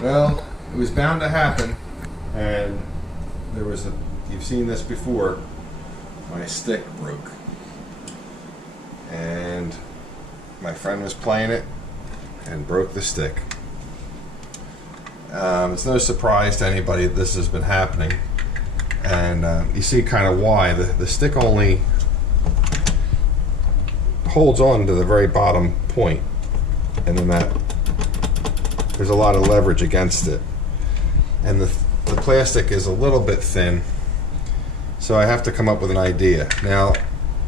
Well, it was bound to happen, and there was a, you've seen this before, my stick broke. And my friend was playing it and broke the stick. It's no surprise to anybody that this has been happening. And you see kind of why. The stick only holds on to the very bottom point, and then there's a lot of leverage against it. And the plastic is a little bit thin, so I have to come up with an idea. Now,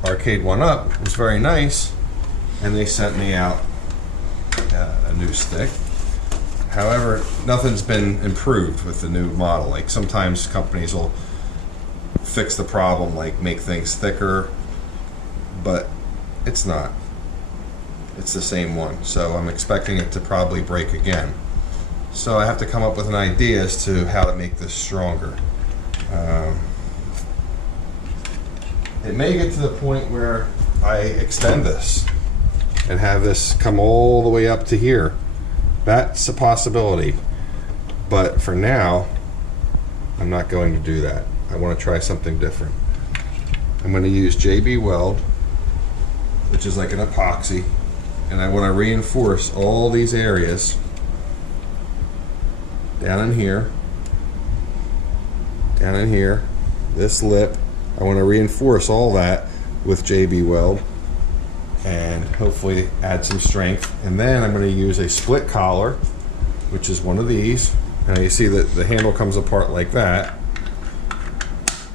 Arcade1UP was very nice, and they sent me out a new stick. However, nothing's been improved with the new model. Like sometimes companies will fix the problem, like make things thicker, but it's not. It's the same one, so I'm expecting it to probably break again. So I have to come up with an idea as to how to make this stronger. It may get to the point where I extend this and have this come all the way up to here. That's a possibility, but for now I'm not going to do that. I want to try something different. I'm going to use JB Weld, which is like an epoxy, and I want to reinforce all these areas down in here, this lip. I want to reinforce all that with JB Weld and hopefully add some strength. And then I'm going to use a split collar, which is one of these. Now you see that the handle comes apart like that.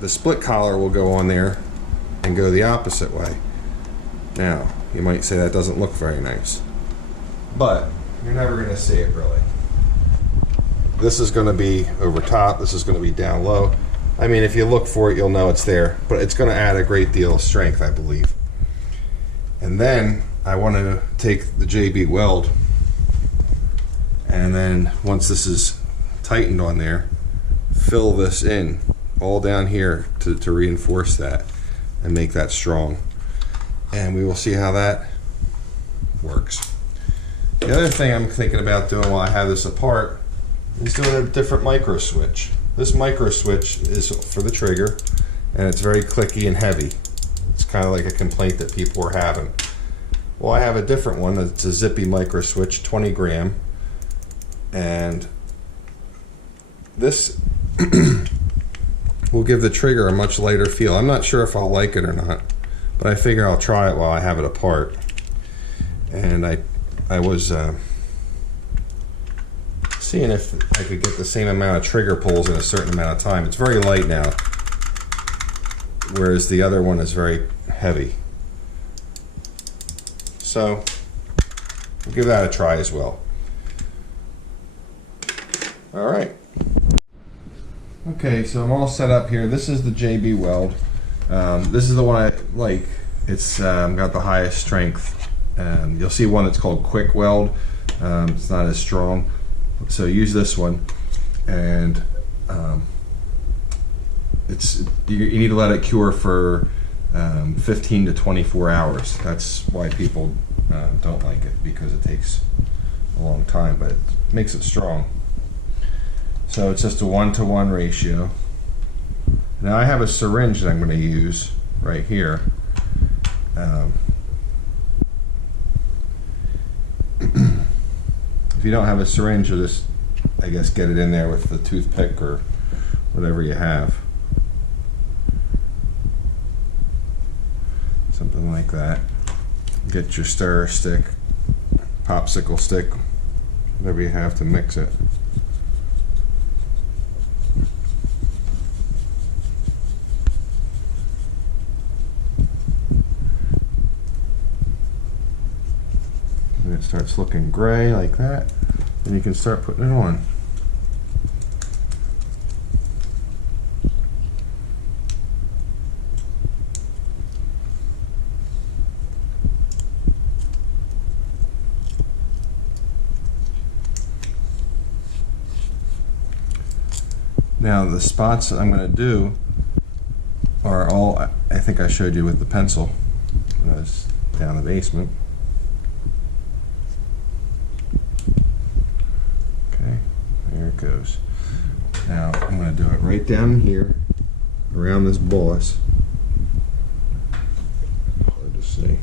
The split collar will go on there and go the opposite way. Now, you might say that doesn't look very nice, but you're never going to see it really. This is going to be over top, this is going to be down low. I mean, if you look for it, you'll know it's there, but it's going to add a great deal of strength, I believe. And then I want to take the JB Weld, and then once this is tightened on there, fill this in all down here to reinforce that and make that strong. And we will see how that works. The other thing I'm thinking about doing while I have this apart is doing a different micro switch. This micro switch is for the trigger, and it's very clicky and heavy. It's kind of like a complaint that people were having. Well, I have a different one. It's a zippy micro switch, 20 gram, and this will give the trigger a much lighter feel. I'm not sure if I'll like it or not, but I figure I'll try it while I have it apart. And I was seeing if I could get the same amount of trigger pulls in a certain amount of time. It's very light now, whereas the other one is very heavy. So we'll give that a try as well. All right. Okay, so I'm all set up here. This is the JB Weld. This is the one I like. It's got the highest strength. You'll see one that's called Quick Weld. It's not as strong. So use this one, and you need to let it cure for 15 to 24 hours. That's why people don't like it, because it takes a long time, but it makes it strong. So it's just a 1-to-1 ratio. Now I have a syringe that I'm going to use right here. If you don't have a syringe, you'll just, I guess, get it in there with the toothpick or whatever you have. Something like that. Get your stir stick, popsicle stick, whatever you have to mix it. When it starts looking gray like that, then you can start putting it on. Now the spots that I'm going to do are all, I think I showed you with the pencil when I was down in the basement. it goes. Now I'm going to do it right down here around this boss. Hard to see.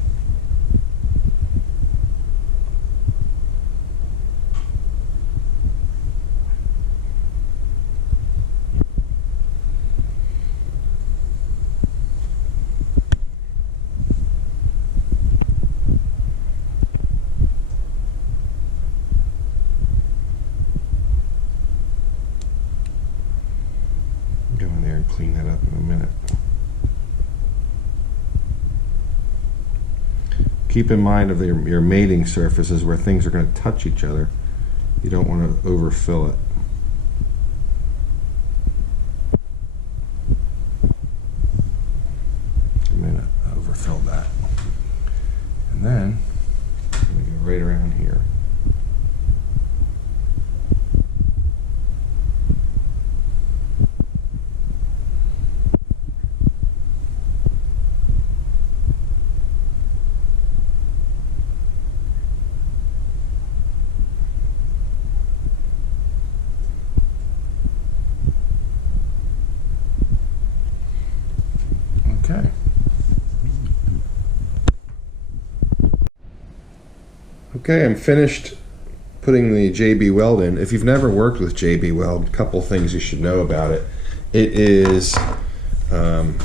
Go in there and clean that up in a minute. Keep in mind of your mating surfaces where things are going to touch each other. You don't want to overfill it. A minute, I overfilled that. And then I'm going to go right around here. Okay. Okay, I'm finished putting the JB Weld in. If you've never worked with JB Weld, a couple things you should know about it. It is kind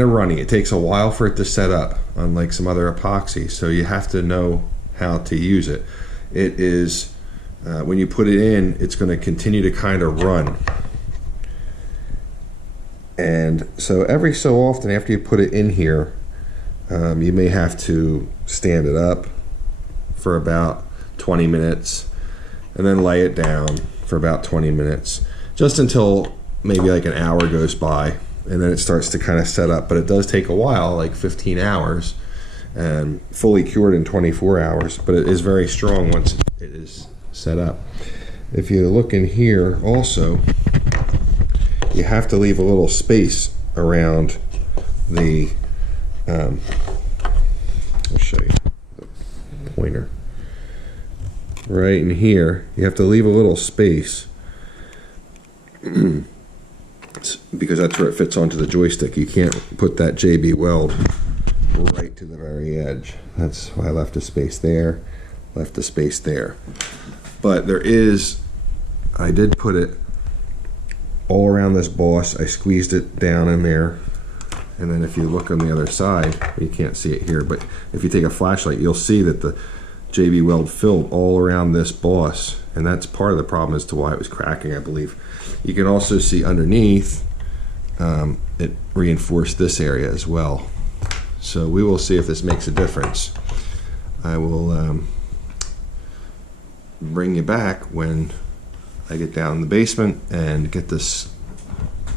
of runny. It takes a while for it to set up, unlike some other epoxy, so you have to know how to use it. It is, when you put it in, it's going to continue to kind of run. And so every so often after you put it in here, you may have to stand it up for about 20 minutes and then lay it down for about 20 minutes, just until maybe like an hour goes by, and then it starts to kind of set up. But it does take a while, like 15 hours, and fully cured in 24 hours, but it is very strong once it is set up. If you look in here also, you have to leave a little space around the, I'll show you the pointer. Right in here, you have to leave a little space because that's where it fits onto the joystick. You can't put that JB Weld right to the very edge. That's why I left a space there, left a space there. But there is, I did put it all around this boss. I squeezed it down in there, and then if you look on the other side, you can't see it here, but if you take a flashlight, you'll see that the JB Weld filled all around this boss, and that's part of the problem as to why it was cracking, I believe. You can also see underneath, it reinforced this area as well. So we will see if this makes a difference. I will bring you back when I get down in the basement and get this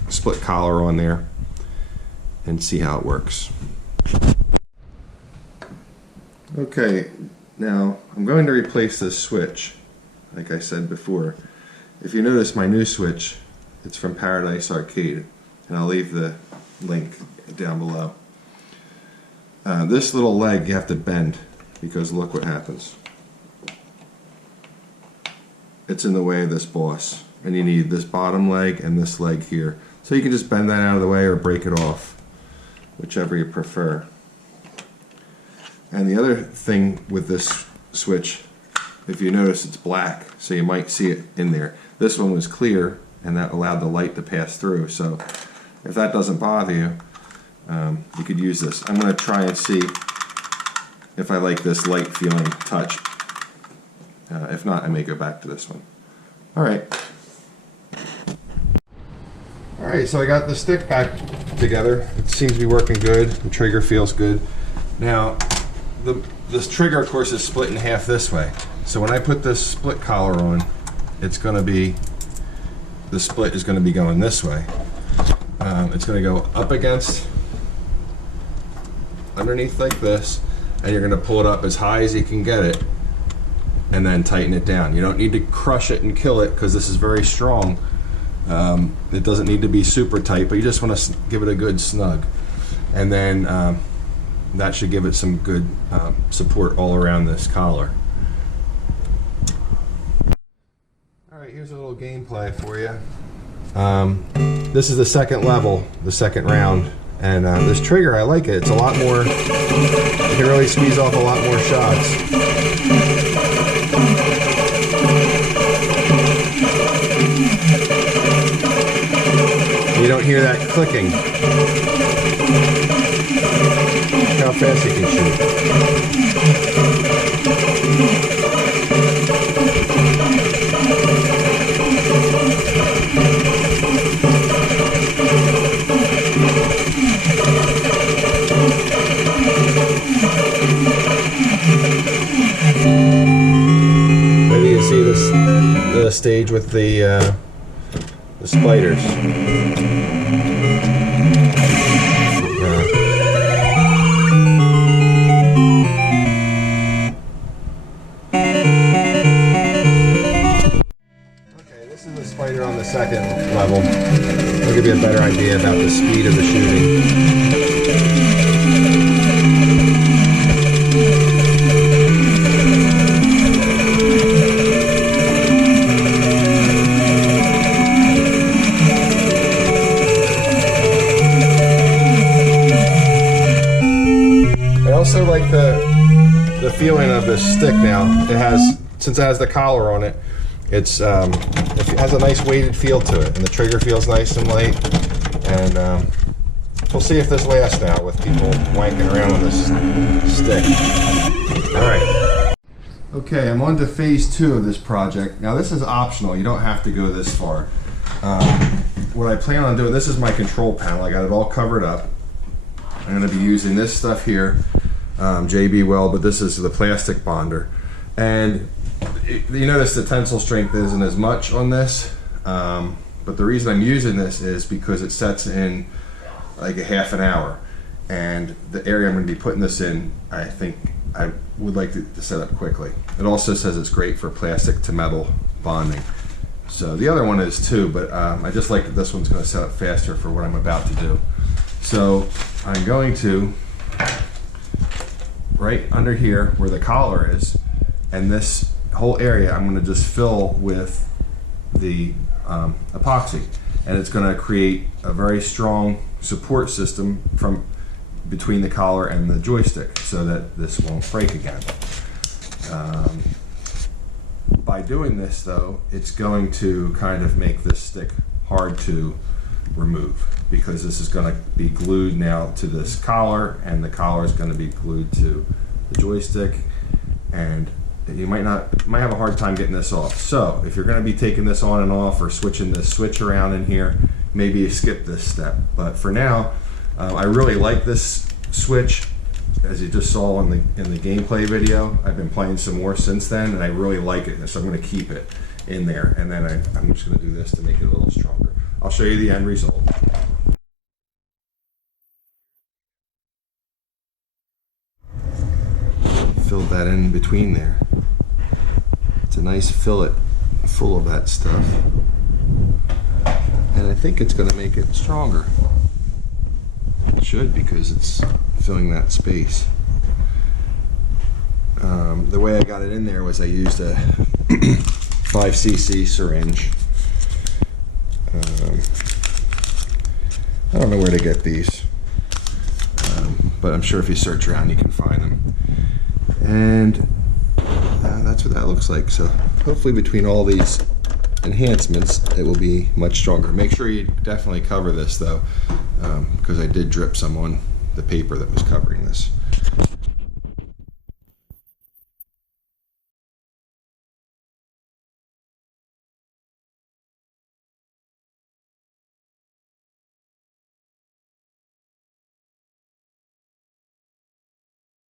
split collar on there and see how it works. Okay, now I'm going to replace this switch, like I said before. If you notice my new switch, it's from Paradise Arcade, and I'll leave the link down below. This little leg you have to bend, because look what happens. It's in the way of this boss, and you need this bottom leg and this leg here. So you can just bend that out of the way or break it off, whichever you prefer. And the other thing with this switch, if you notice, it's black, so you might see it in there. This one was clear, and that allowed the light to pass through. So if that doesn't bother you, you could use this. I'm going to try and see if I like this light feeling touch. If not, I may go back to this one. Alright, so I got the stick back together. It seems to be working good. The trigger feels good. Now, this trigger, of course, is split in half this way. So when I put this split collar on, it's going to be, the split is going to be going this way. It's going to go up against, underneath like this, and you're going to pull it up as high as you can get it, and then tighten it down. You don't need to crush it and kill it, because this is very strong. It doesn't need to be super tight, but you just want to give it a good snug. And then that should give it some good support all around this collar. Alright, Here's a little gameplay for you. This is the second level, the second round, and this trigger, I like it. It's a lot more, you can really squeeze off a lot more shots. You don't hear that clicking. Look how fast you can shoot. Maybe you see this, the stage with the spiders. Okay, this is the spider on the second level. I'll give you a better idea about the speed of the shooting. I also like the feeling of this stick now. It has, since it has the collar on it, it has a nice weighted feel to it, and the trigger feels nice and light. And we'll see if this lasts now with people wanking around with this stick. All right. Okay, I'm on to phase 2 of this project. Now this is optional. You don't have to go this far. What I plan on doing, this is my control panel. I got it all covered up. I'm going to be using this stuff here, JB Weld, but this is the plastic bonder. And you notice the tensile strength isn't as much on this, but the reason I'm using this is because it sets in like a half an hour. And the area I'm going to be putting this in, I think I would like to set up quickly. It also says it's great for plastic to metal bonding. So the other one is too, but I just like that this one's going to set up faster for what I'm about to do. So I'm going to, right under here where the collar is, and this whole area I'm going to just fill with the epoxy, and it's going to create a very strong support system from between the collar and the joystick so that this won't break again. By doing this though, it's going to kind of make this stick hard to remove, because this is going to be glued now to this collar, and the collar is going to be glued to the joystick, and you might have a hard time getting this off. So if you're going to be taking this on and off or switching this switch around in here, maybe you skip this step. But for now, I really like this switch. As you just saw in the gameplay video, I've been playing some more since then, and I really like it, so I'm going to keep it in there, and then I'm just going to do this to make it a little stronger. I'll show you the end result. Filled that in between there. It's a nice fillet full of that stuff, and I think it's going to make it stronger. It should, because it's filling that space. The way I got it in there was I used a 5cc syringe. I don't know where to get these, but I'm sure if you search around you can find them. And that's what that looks like. So hopefully between all these enhancements it will be much stronger. Make sure you definitely cover this though, because I did drip some on the paper that was covering this.